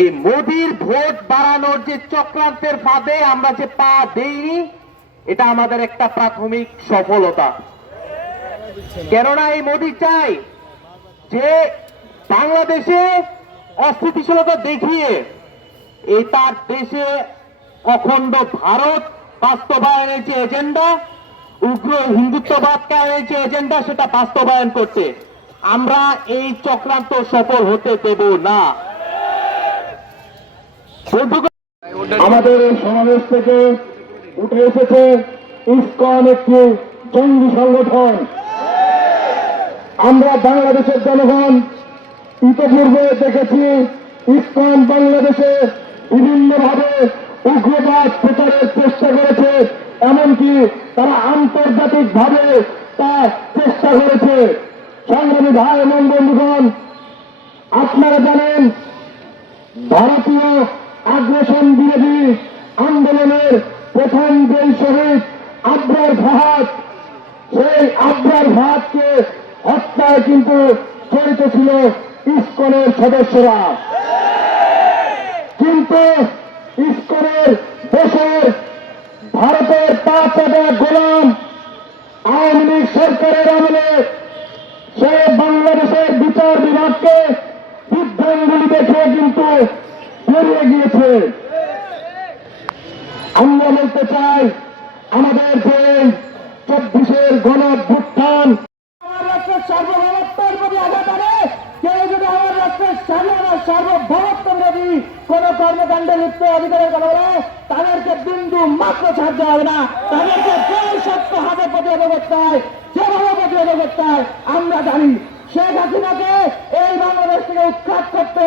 এই মোদির ভোট বাড়ানোর যে চক্রান্তের ফাঁদে আমরা যে পা দেইনি, এটা আমাদের একটা প্রাথমিক সফলতা। কেননা এই মোদি চাই যে বাংলাদেশে অস্থিতিশীলতা দেখিয়ে এই তার দেশে অখণ্ড ভারত বাস্তবায়নের যে এজেন্ডা, উগ্র হিন্দুত্ববাদ কায়েমের যে এজেন্ডা, সেটা বাস্তবায়ন করতে। আমরা এই চক্রান্ত সফল হতে দেব না। আমাদের এই সমাবেশ থেকে উঠে এসেছে ইসকন একটি জঙ্গি সংগঠন। আমরা বাংলাদেশের জনগণ ইতিপূর্বে দেখেছি ইসকন বাংলাদেশে বিভিন্নভাবে উগ্রবাদ প্রচারের চেষ্টা করেছে, এমনকি তারা আন্তর্জাতিক ভাবে তা চেষ্টা করেছে। সংগ্রামী ভাই এবং বন্ধুগণ, আপনারা জানেন, ভারতীয় আগ্রাসন বিরোধী আন্দোলনের প্রথম যে শহীদ আব্রার ভাত সেই আব্রার ভাতকে হত্যায় কিন্তু জড়িত ছিল ইস্কনের সদস্যরা। কিন্তু ইস্কনের দেশের ভারতের পা চাটা গোলাম আওয়ামী লীগ সরকারের আমলে সে বাংলাদেশের বিচার বিভাগকে বিভ্রামগুলি দেখে কিন্তু বেরিয়ে গিয়েছে আমরা বলতে চাই, আমাদের যে চব্বিশের গণ অভ্যুত্থান সার্বভৌমত্বের প্রতি আঘাত আনে। কেউ যদি আমার রাষ্ট্রের স্বাধীনতা, সার্বভৌমত্ব বিরোধী কোন কর্মকাণ্ডে লিপ্ত অধিকারের কথা বলে, তাদেরকে মাত্র না। তাদেরকে আমরা জানি শেখ হাসিনাকে এই বাংলাদেশ থেকে উৎখাত করতে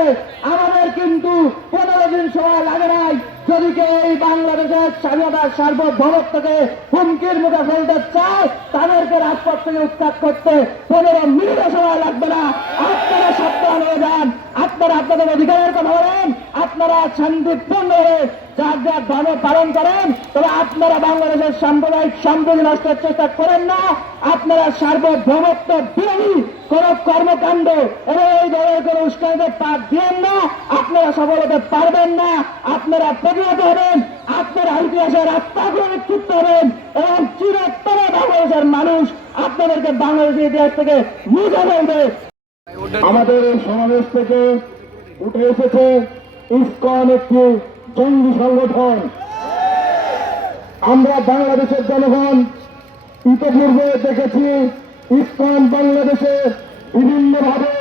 আমাদের কিন্তু পনেরো দিন সময় লাগে নাই। যদি কেউ এই বাংলাদেশের স্বাধীনতার সার্বভৌমত্বকে হুমকির মুখে ফেলতে চায়, তাদেরকে রাজপথ থেকে উৎখাত করতে পনেরো মিনিটও সময় লাগবে না। আপনারা সাবধান হয়ে যান। আপনারা আপনাদের অধিকারের কথা বলেন। আপনারা শান্তিপূর্ণভাবে যার যার ধর্ম পালন করেন, তবে আপনারা বাংলাদেশের সাম্প্রদায়িক সম্প্রীতি নষ্টের চেষ্টা করেন না। আপনারা সার্বভৌমত্ব বিরোধী কোন কর্মকাণ্ড এবং এই ধরনের কোন উস্কানিতে পা দিয়েন না। আপনারা সফল হতে পারবেন না। আপনারা প্রতিহত হবেন। আপনারা ইতিহাসের আত্মাগ্রহ নেতৃত্ব হবেন এবং চিরতরে বাংলাদেশের মানুষ আপনাদেরকে বাংলাদেশের ইতিহাস থেকে মুছে ফেলবে। আমাদের এই সমাবেশ থেকে উঠে এসেছে ইসকন একটি জঙ্গি সংগঠন। আমরা বাংলাদেশের জনগণ ইতিপূর্বে দেখেছি ইসকন বাংলাদেশে বিভিন্নভাবে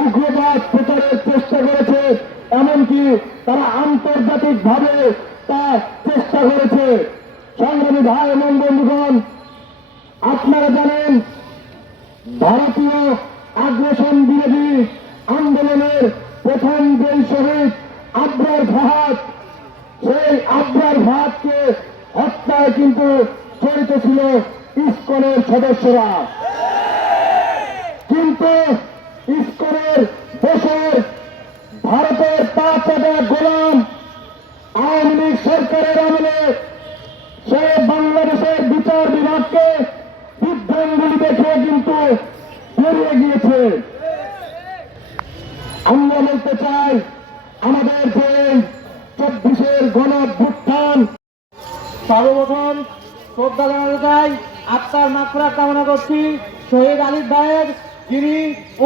উগ্রবাদ প্রচারের চেষ্টা করেছে, এমনকি তারা আন্তর্জাতিক ভাবে তা চেষ্টা করেছে। সংগ্রামী ভাই এবং বন্ধুগণ, আপনারা জানেন, ভারতীয় আগ্রাসন বিরোধী আন্দোলনের প্রথম যে শহীদ আব্রার ভাত সেই আব্রার ভাতকে হত্যায় কিন্তু জড়িত ছিল ইস্কনের সদস্যরা। কিন্তু ইস্কনের দেশের ভারতের পা চাটা গোলাম আওয়ামী লীগ সরকারের আমলে সে বাংলাদেশের বিচার বিভাগকে বিভ্রামগুলি দেখে কিন্তু বেরিয়ে গিয়েছে। আমরা বলতে চাই, আমাদের যে অভ্যুত্থান সর্বপ্রথম শ্রদ্ধা জানাতে চাই আত্মার মাত্রা কামনা করছি শহীদ আলিফ ভাইয়ের, যিনি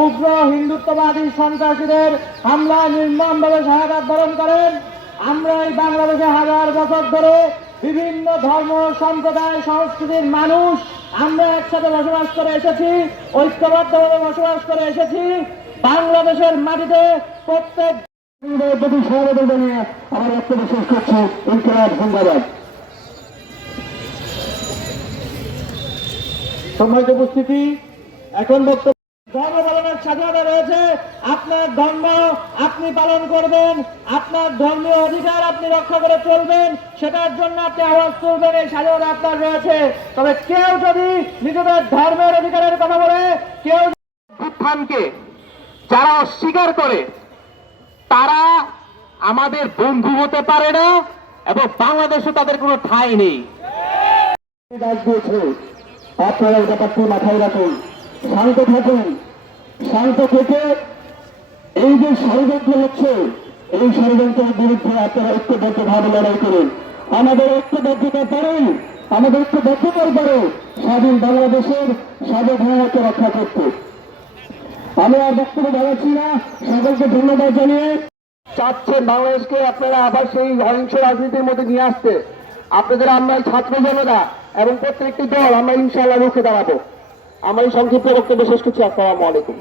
উগ্র হিন্দুত্ববাদী সন্ত্রাসীদের হামলা নির্মমভাবে শাহাদাত বরণ করেন। আমরা এই বাংলাদেশে হাজার বছর ধরে বিভিন্ন ধর্ম, সম্প্রদায়, সংস্কৃতির মানুষ আমরা একসাথে বসবাস করে এসেছি, ঐক্যবদ্ধভাবে বসবাস করে এসেছি। বাংলাদেশের মাটিতে প্রত্যেক প্রতি স্বাগত জানিয়ে আমার বক্তব্য শেষ করছি। ইনকলাব জিন্দাবাদ। সম্মানিত উপস্থিতি, এখন বক্তব্য পালনের স্বাধীনতা রয়েছে। আপনার ধর্ম আপনি পালন করবেন, আপনার ধর্মীয় অধিকার আপনি রক্ষা করে চলবেন, সেটার জন্য আপনি আওয়াজ তুলবেন, এই স্বাধীনতা আপনার রয়েছে। তবে কেউ যদি নিজেদের ধর্মের অধিকারের কথা বলে, কেউ উত্থানকে যারা অস্বীকার করে, তারা আমাদের বন্ধু হতে পারে না, এবং বাংলাদেশে তাদের কোনো ঠাঁই নেই। আপনারা ব্যাপারটি মাথায় রাখুন। শান্ত থাকুন। শান্ত থেকে এই যে ষড়যন্ত্র হচ্ছে, এই ষড়যন্ত্রের বিরুদ্ধে আপনারা ঐক্যবদ্ধভাবে লড়াই করুন। আমাদের ঐক্যবদ্ধতার পরেই, আমাদের ঐক্যবদ্ধতার পরে স্বাধীন বাংলাদেশের সার্বভৌমত্ব রক্ষা করতে। আমি আর বক্তব্য বাড়াচ্ছি না। সকলকে ধন্যবাদ জানিয়ে চাচ্ছেন বাংলাদেশকে আপনারা আবার সেই অহিংস রাজনীতির মধ্যে নিয়ে আসতে। আপনাদের আমরা ছাত্র জনতা এবং প্রত্যেকটি দল আমরা ইনশাল্লাহ রুখে দাঁড়াবো। আমার এই সংক্ষিপ্ত বক্তব্য শেষ করছি। আসসালামু আলাইকুম।